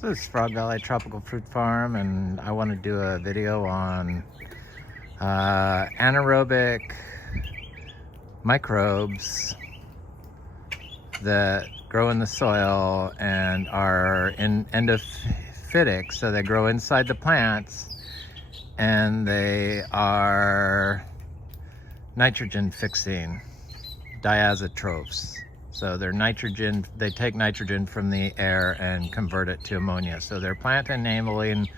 This is Frog Valley Tropical Fruit Farm, and I want to do a video on anaerobic microbes that grow in the soil and are endophytic, so they grow inside the plants, and they are nitrogen fixing diazotrophs. So they're nitrogen, they take nitrogen from the air and convert it to ammonia. So they're plant enabling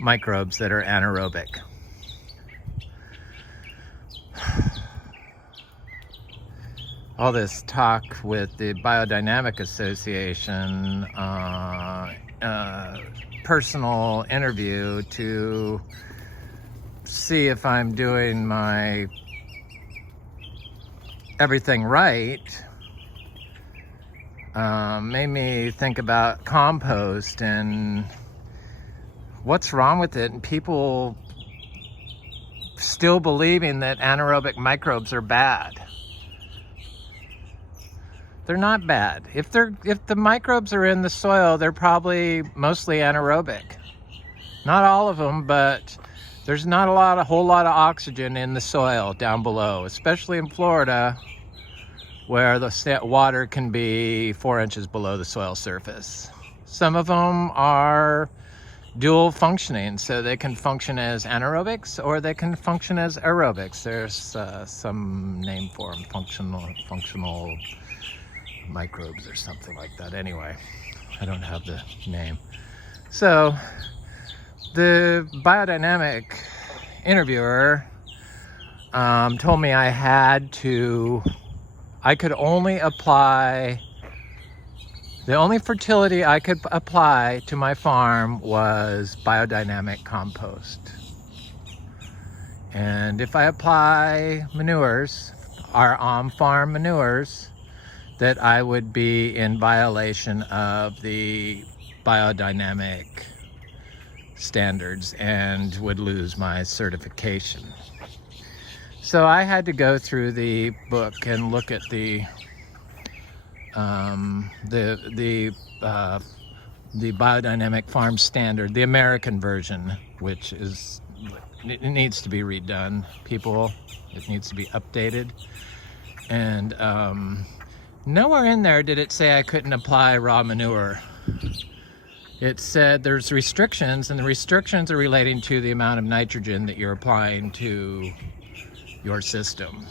microbes that are anaerobic. All this talk with the Biodynamic Association, personal interview to see if I'm doing my everything right, made me think about compost and what's wrong with it, and people still believing that anaerobic microbes are bad. They're not bad. If the microbes are in the soil, they're probably mostly anaerobic. Not all of them, but there's not a whole lot of oxygen in the soil down below, especially in Florida, where the water can be 4 inches below the soil surface. Some of them are dual functioning, so they can function as anaerobics or they can function as aerobics. There's some name for them, functional microbes or something like that. Anyway, I don't have the name. So the biodynamic interviewer told me I could only apply, the only fertility I could apply to my farm was biodynamic compost. And if I apply manures, our on-farm manures, that I would be in violation of the biodynamic standards and would lose my certification. So I had to go through the book and look at the biodynamic farm standard, the American version, which is, it needs to be redone, people. It needs to be updated. And nowhere in there did it say I couldn't apply raw manure. It said there's restrictions, and the restrictions are relating to the amount of nitrogen that you're applying to your system.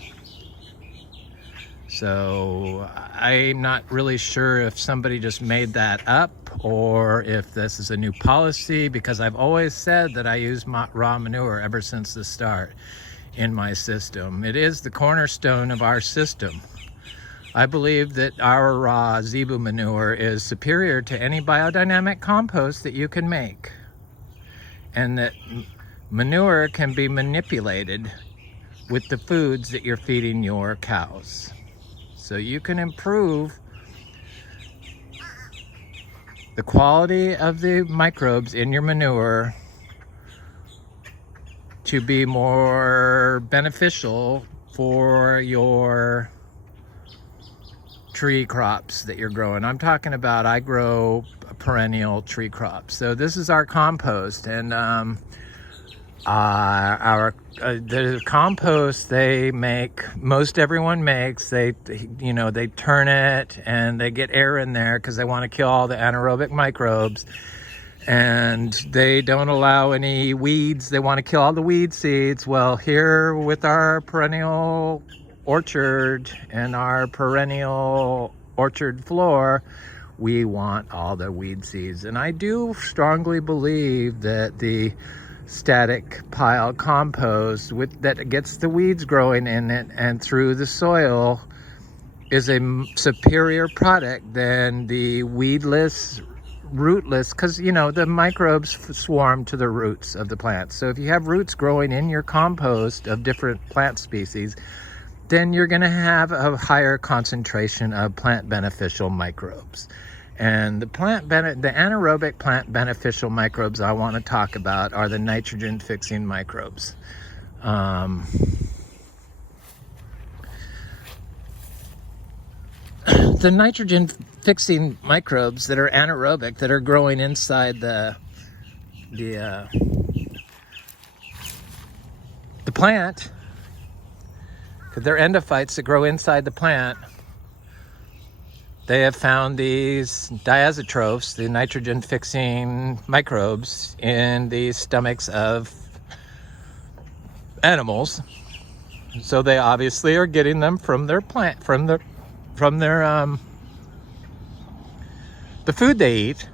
So I'm not really sure if somebody just made that up or if this is a new policy, because I've always said that I use raw manure ever since the start in my system. It is the cornerstone of our system. I believe that our raw zebu manure is superior to any biodynamic compost that you can make, and that manure can be manipulated with the foods that you're feeding your cows. So you can improve the quality of the microbes in your manure to be more beneficial for your tree crops that you're growing. I'm talking about, I grow perennial tree crops. So this is our compost, and the compost they make, most everyone makes, they turn it and they get air in there because they want to kill all the anaerobic microbes, and they don't allow any weeds. They want to kill all the weed seeds. Well, here with our perennial orchard and our perennial orchard floor, we want all the weed seeds. And I do strongly believe that the static pile compost that gets the weeds growing in it and through the soil is a superior product than the weedless, rootless, because the microbes swarm to the roots of the plants. So if you have roots growing in your compost of different plant species, then you're going to have a higher concentration of plant beneficial microbes. And the anaerobic plant beneficial microbes I want to talk about are the nitrogen fixing microbes. the nitrogen fixing microbes that are anaerobic, that are growing inside the plant, because they're endophytes that grow inside the plant. They have found these diazotrophs, the nitrogen fixing microbes, in the stomachs of animals. So they obviously are getting them from their plant, from their the food they eat.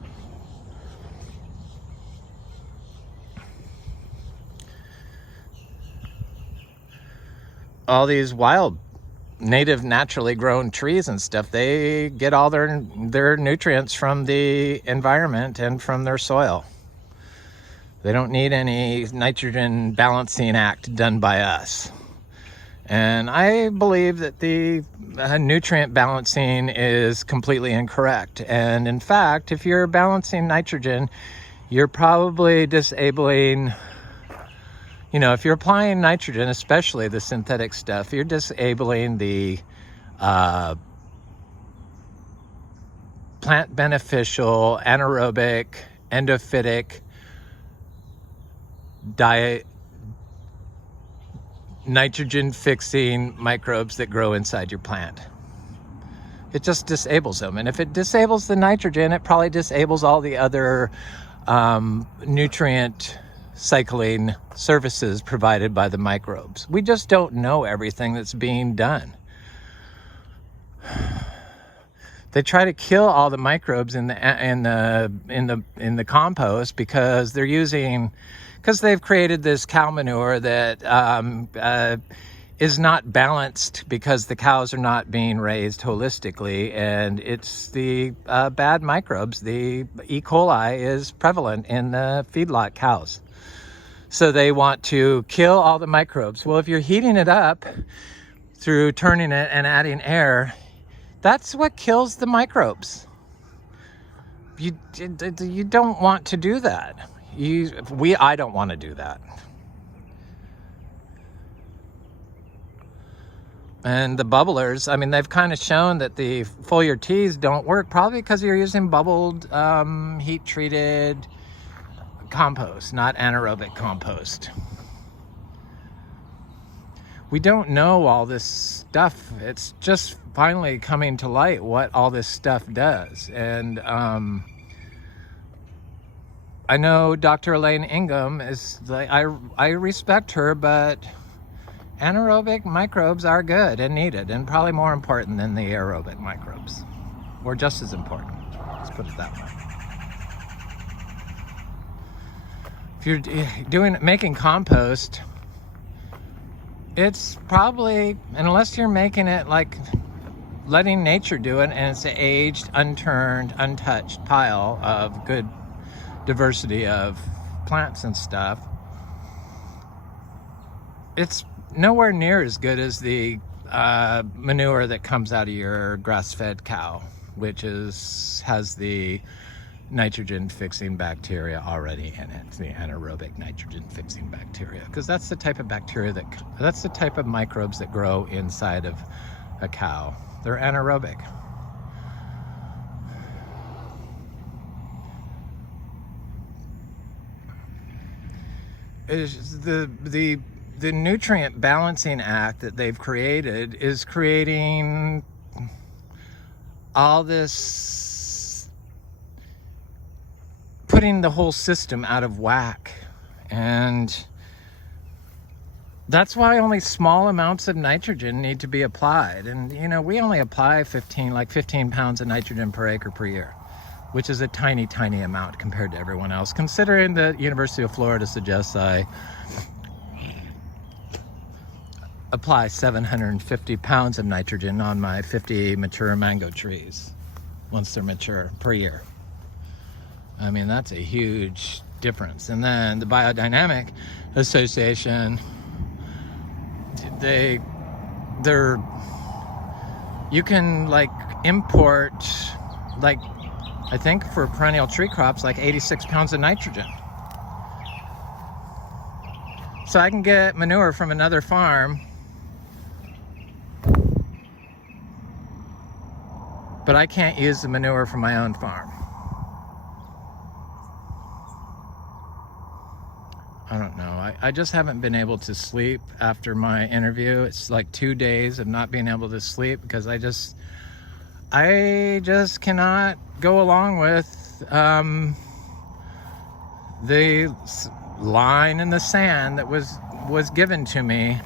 All these wild, native, naturally grown trees and stuff, they get all their nutrients from the environment and from their soil. They don't need any nitrogen balancing act done by us. And I believe that the nutrient balancing is completely incorrect. And in fact, if you're balancing nitrogen, you're probably disabling, if you're applying nitrogen, especially the synthetic stuff, you're disabling the plant beneficial, anaerobic, endophytic, nitrogen fixing microbes that grow inside your plant. It just disables them. And if it disables the nitrogen, it probably disables all the other nutrient cycling services provided by the microbes. We just don't know everything that's being done. They try to kill all the microbes in the compost because they've created this cow manure that is not balanced, because the cows are not being raised holistically, and it's the bad microbes. The E. coli is prevalent in the feedlot cows. So they want to kill all the microbes. Well, if you're heating it up through turning it and adding air, that's what kills the microbes. You don't want to do that. I don't want to do that. And the bubblers, they've kind of shown that the foliar teas don't work, probably because you're using bubbled, heat-treated compost, not anaerobic compost. We don't know all this stuff. It's just finally coming to light what all this stuff does. And I know Dr. Elaine Ingham is like, I respect her, but anaerobic microbes are good and needed, and probably more important than the aerobic microbes, or just as important. Let's put it that way. If you're making compost, it's probably, unless you're making it like letting nature do it, and it's an aged, unturned, untouched pile of good diversity of plants and stuff, it's nowhere near as good as the manure that comes out of your grass-fed cow, which has the nitrogen fixing bacteria already in it, the anaerobic nitrogen fixing bacteria, because that's the type of that's the type of microbes that grow inside of a cow. They're anaerobic. The nutrient balancing act that they've created is creating all this, putting the whole system out of whack. And that's why only small amounts of nitrogen need to be applied. And we only apply 15 pounds of nitrogen per acre per year, which is a tiny, tiny amount compared to everyone else, considering the University of Florida suggests I apply 750 pounds of nitrogen on my 50 mature mango trees once they're mature per year. That's a huge difference. And then the Biodynamic Association, you can import, I think for perennial tree crops, 86 pounds of nitrogen. So I can get manure from another farm But I can't use the manure from my own farm. I don't know. I just haven't been able to sleep after my interview. It's like 2 days of not being able to sleep because I just cannot go along with the line in the sand that was given to me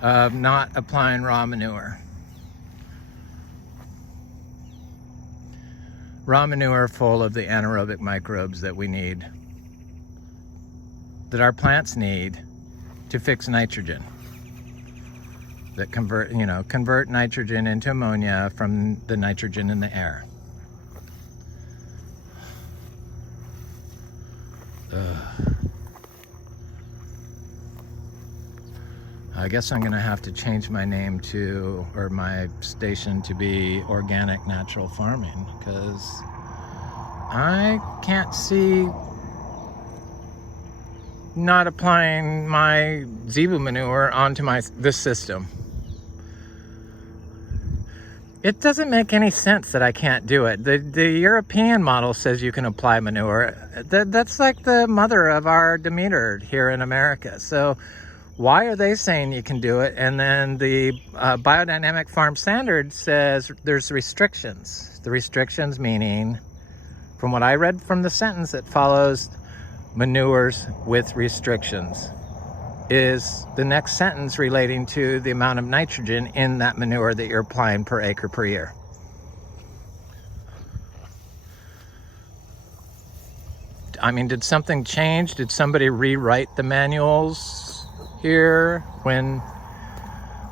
of not applying raw manure. Raw manure full of the anaerobic microbes that we need, that our plants need to fix nitrogen, that convert nitrogen into ammonia from the nitrogen in the air. I guess I'm gonna have to change my name to, or my station to be Organic Natural Farming, because I can't see not applying my zebu manure onto this system. It doesn't make any sense that I can't do it. The European model says you can apply manure. That's like the mother of our Demeter here in America. So why are they saying you can do it? And then the Biodynamic Farm Standard says there's restrictions. The restrictions meaning, from what I read from the sentence that follows, manures with restrictions, is the next sentence relating to the amount of nitrogen in that manure that you're applying per acre per year. I mean, did something change? Did somebody rewrite the manuals here when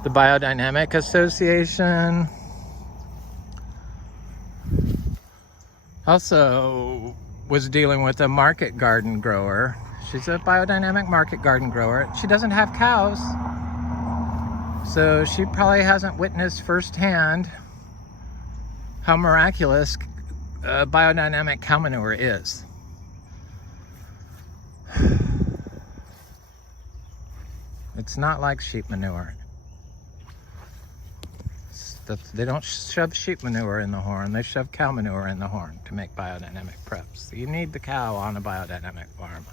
the Biodynamic Association also was dealing with a market garden grower? She's a biodynamic market garden grower. She doesn't have cows, so she probably hasn't witnessed firsthand how miraculous biodynamic cow manure is. It's not like sheep manure. They don't shove sheep manure in the horn, they shove cow manure in the horn to make biodynamic preps. You need the cow on a biodynamic farm,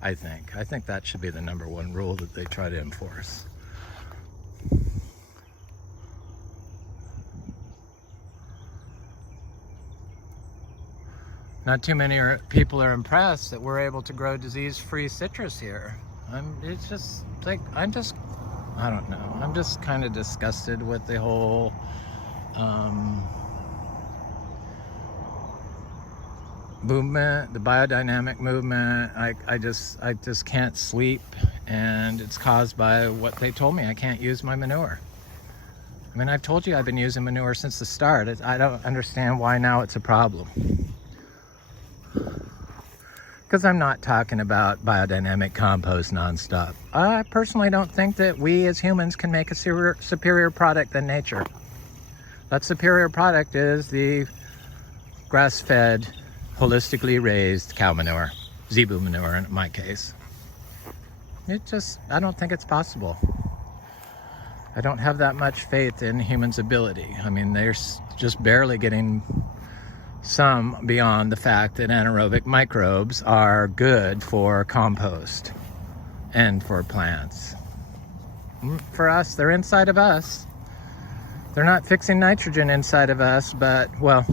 I think. I think that should be the #1 rule that they try to enforce. Not too many people are impressed that we're able to grow disease-free citrus here. It's just like, I don't know. I'm just kind of disgusted with the whole movement, the biodynamic movement. I just can't sleep, and it's caused by what they told me. I can't use my manure. I mean, I've told you I've been using manure since the start. I don't understand why now it's a problem. Because I'm not talking about biodynamic compost nonstop. I personally don't think that we as humans can make a superior product than nature. That superior product is the grass-fed, holistically raised cow manure, zebu manure in my case. I don't think it's possible. I don't have that much faith in humans' ability. I mean, they're just barely getting some beyond the fact that anaerobic microbes are good for compost and for plants. For us, they're inside of us. They're not fixing nitrogen inside of us, but, well,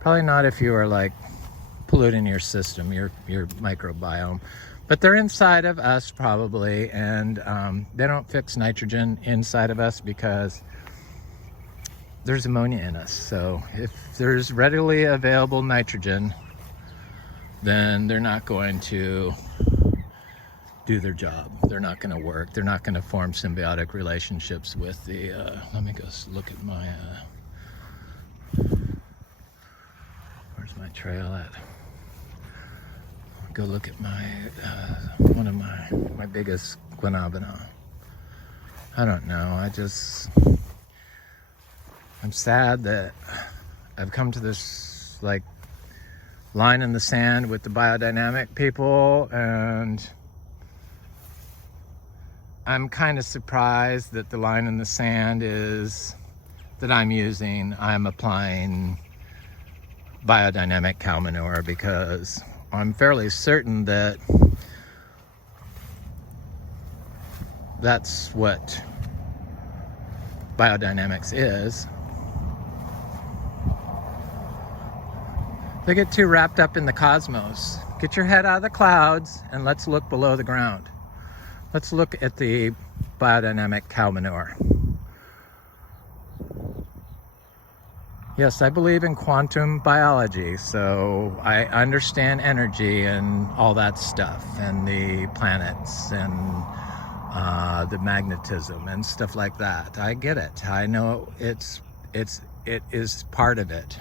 probably not if you are like polluting your system, your microbiome. But they're inside of us probably, and they don't fix nitrogen inside of us because there's ammonia in us. So if there's readily available nitrogen, then they're not going to do their job. They're not going to work. They're not going to form symbiotic relationships with the, let me go look at my, where's my trail at? Go look at my, one of my biggest guanabana. I don't know, I'm sad that I've come to this like line in the sand with the biodynamic people, and I'm kind of surprised that the line in the sand is that I'm using, I'm applying biodynamic cow manure because I'm fairly certain that that's what biodynamics is. They get too wrapped up in the cosmos. Get your head out of the clouds and let's look below the ground. Let's look at the biodynamic cow manure. Yes, I believe in quantum biology, so I understand energy and all that stuff, and the planets and the magnetism and stuff like that. I get it. I know it is part of it.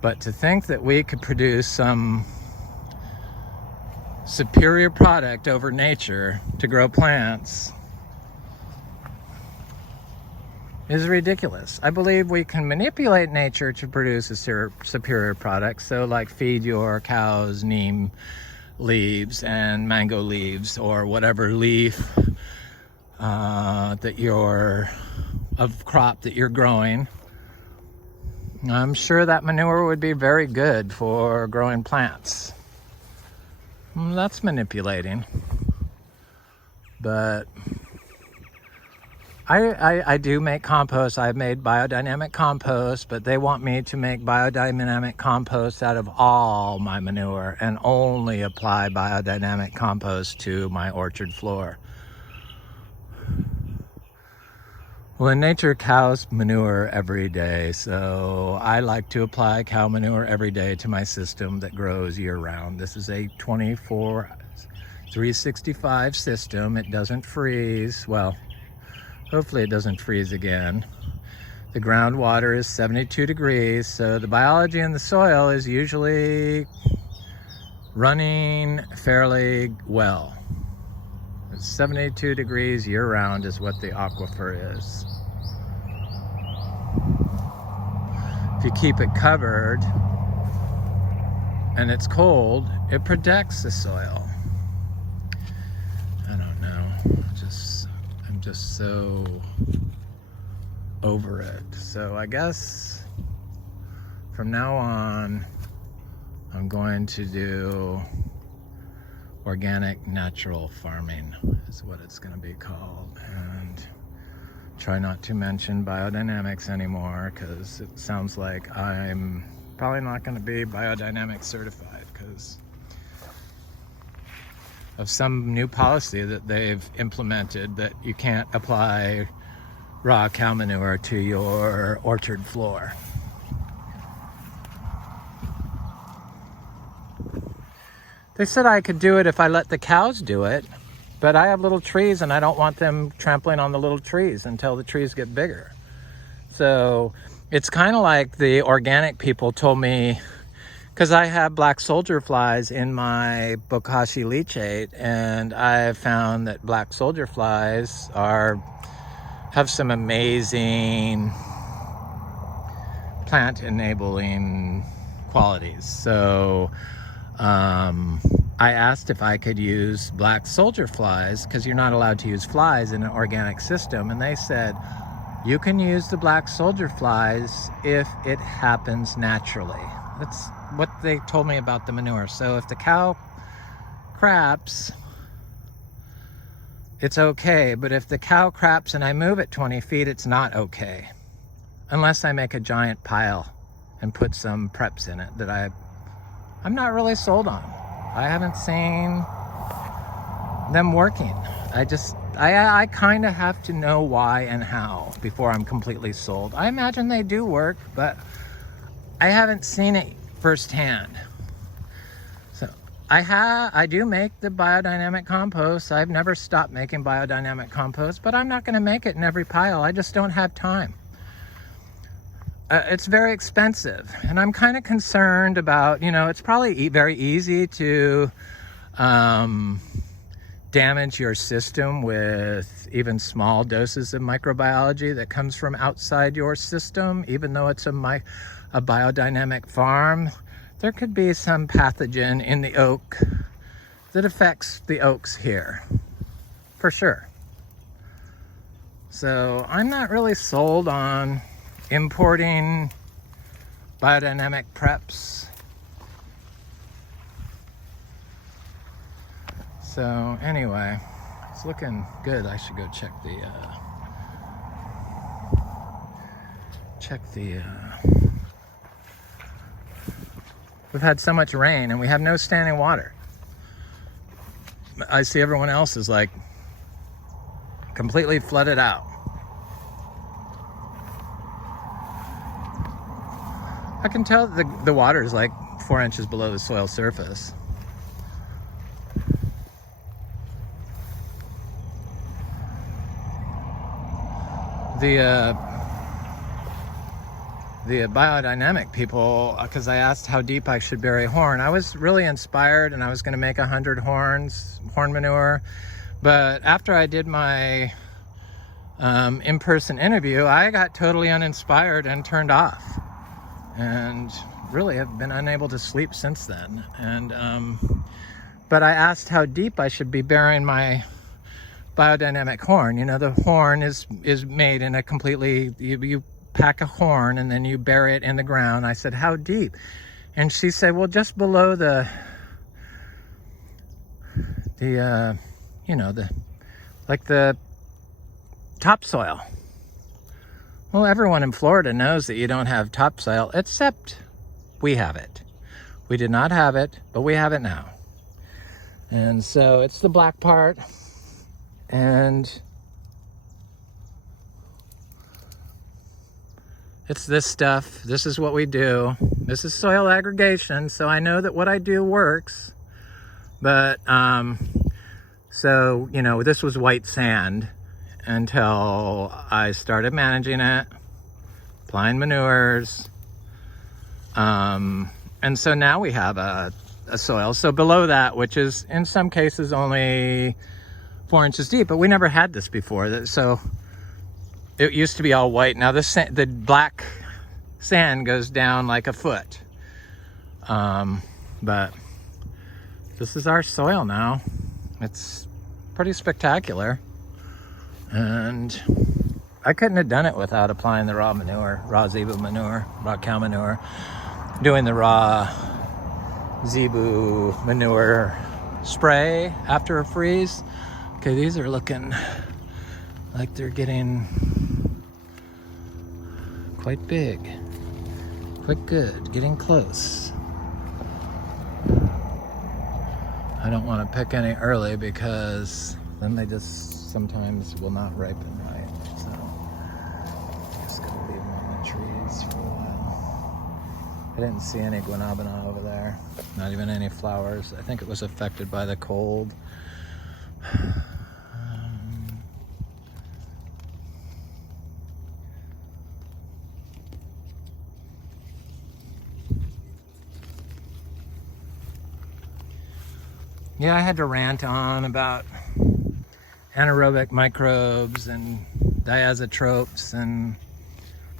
But to think that we could produce some superior product over nature to grow plants is ridiculous. I believe we can manipulate nature to produce a superior product. So like feed your cows neem leaves and mango leaves or whatever leaf of crop that you're growing. I'm sure that manure would be very good for growing plants. That's manipulating. But I do make compost. I've made biodynamic compost, but they want me to make biodynamic compost out of all my manure and only apply biodynamic compost to my orchard floor. Well, in nature, cows manure every day, so I like to apply cow manure every day to my system that grows year-round. This is a 365 system. It doesn't freeze. Well, hopefully it doesn't freeze again. The groundwater is 72 degrees, so the biology in the soil is usually running fairly well. 72 degrees year-round is what the aquifer is. If you keep it covered and it's cold, it protects the soil. I don't know. I'm just so over it. So I guess from now on, I'm going to do organic natural farming is what it's going to be called, and try not to mention biodynamics anymore because it sounds like I'm probably not going to be biodynamic certified because of some new policy that they've implemented that you can't apply raw cow manure to your orchard floor. They said I could do it if I let the cows do it, but I have little trees and I don't want them trampling on the little trees until the trees get bigger. So it's kind of like the organic people told me, because I have black soldier flies in my bokashi leachate, and I found that black soldier flies have some amazing plant enabling qualities. So I asked if I could use black soldier flies because you're not allowed to use flies in an organic system, and they said you can use the black soldier flies if it happens naturally. That's what they told me about the manure. So if the cow craps, it's okay, but if the cow craps and I move it 20 feet, it's not okay, unless I make a giant pile and put some preps in it that I'm not really sold on. I haven't seen them working. I kind of have to know why and how before I'm completely sold. I imagine they do work, but I haven't seen it firsthand. So I do make the biodynamic compost. I've never stopped making biodynamic compost, but I'm not going to make it in every pile. I just don't have time. It's very expensive, and I'm kind of concerned about, it's probably very easy to damage your system with even small doses of microbiology that comes from outside your system. Even though it's a biodynamic farm, there could be some pathogen in the oak that affects the oaks here, for sure. So I'm not really sold on importing biodynamic preps. So anyway, it's looking good. I should go check the we've had so much rain and we have no standing water. I see everyone else is like completely flooded out. I can tell the water is like 4 inches below the soil surface. The biodynamic people, because I asked how deep I should bury horn, I was really inspired and I was going to make 100 horn manure. But after I did my in-person interview, I got totally uninspired and turned off. And really have been unable to sleep since then. And but I asked how deep I should be burying my biodynamic horn. You know, the horn is made in a completely, you pack a horn and then you bury it in the ground. I said, how deep? And she said, well, just below the topsoil. Well, everyone in Florida knows that you don't have topsoil, except we have it. We did not have it, but we have it now. And so it's the black part. And it's this stuff. This is what we do. This is soil aggregation. So I know that what I do works. But, so, you know, this was white sand until I started managing it, applying manures. And so now we have a soil. So below that, which is in some cases only 4 inches deep, but we never had this before. So it used to be all white. Now the black sand goes down like a foot. But this is our soil now. It's pretty spectacular. And I couldn't have done it without applying the raw manure, raw zebu manure, raw cow manure, doing the raw zebu manure spray after a freeze. Okay, these are looking like they're getting quite big, quite good, getting close. I don't want to pick any early because then they just sometimes will not ripen right. So just gonna leave them on the trees for a while. I didn't see any guanabana over there, not even any flowers. I think it was affected by the cold. Yeah, I had to rant on about anaerobic microbes and diazotrophs and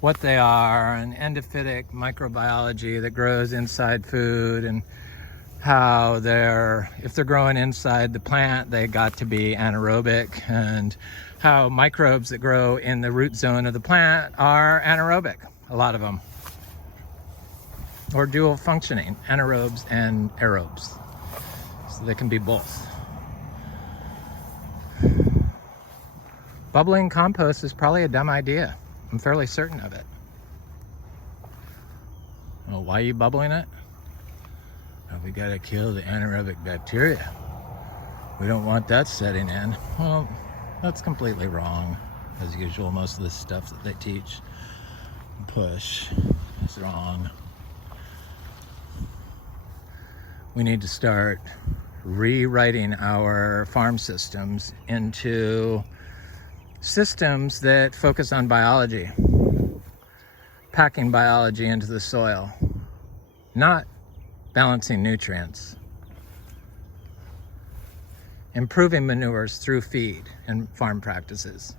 what they are, and endophytic microbiology that grows inside food, and how if they're growing inside the plant, they got to be anaerobic, and how microbes that grow in the root zone of the plant are anaerobic, a lot of them, or dual functioning, anaerobes and aerobes. So they can be both. Bubbling compost is probably a dumb idea. I'm fairly certain of it. Well, why are you bubbling it? Well, we gotta kill the anaerobic bacteria. We don't want that setting in. Well, that's completely wrong. As usual, most of the stuff that they teach and push is wrong. We need to start rewriting our farm systems into systems that focus on biology, packing biology into the soil, not balancing nutrients, improving manures through feed and farm practices.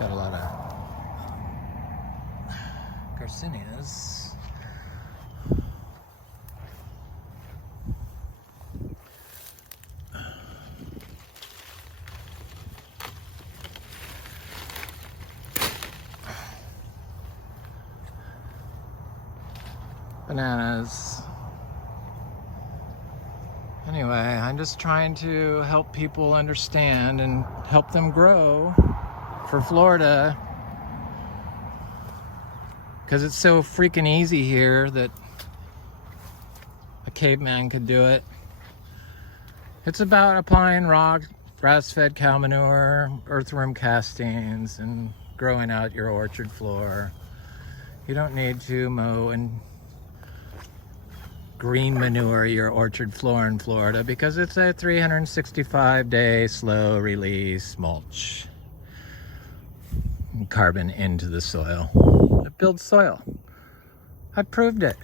Got a lot of garcinias. bananas. Anyway, I'm just trying to help people understand and help them grow for Florida, because it's so freaking easy here that a caveman could do it. It's about applying raw grass-fed cow manure, earthworm castings, and growing out your orchard floor. You don't need to mow and green manure your orchard floor in Florida because it's a 365-day slow release mulch. And carbon into the soil. It builds soil. I proved it.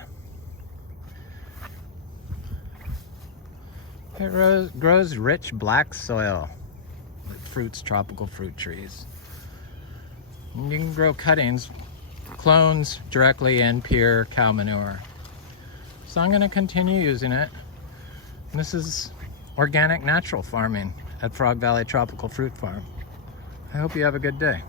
It grows rich black soil that fruits tropical fruit trees. And you can grow cuttings, clones directly in pure cow manure. So I'm going to continue using it. And this is organic natural farming at Frog Valley Tropical Fruit Farm. I hope you have a good day.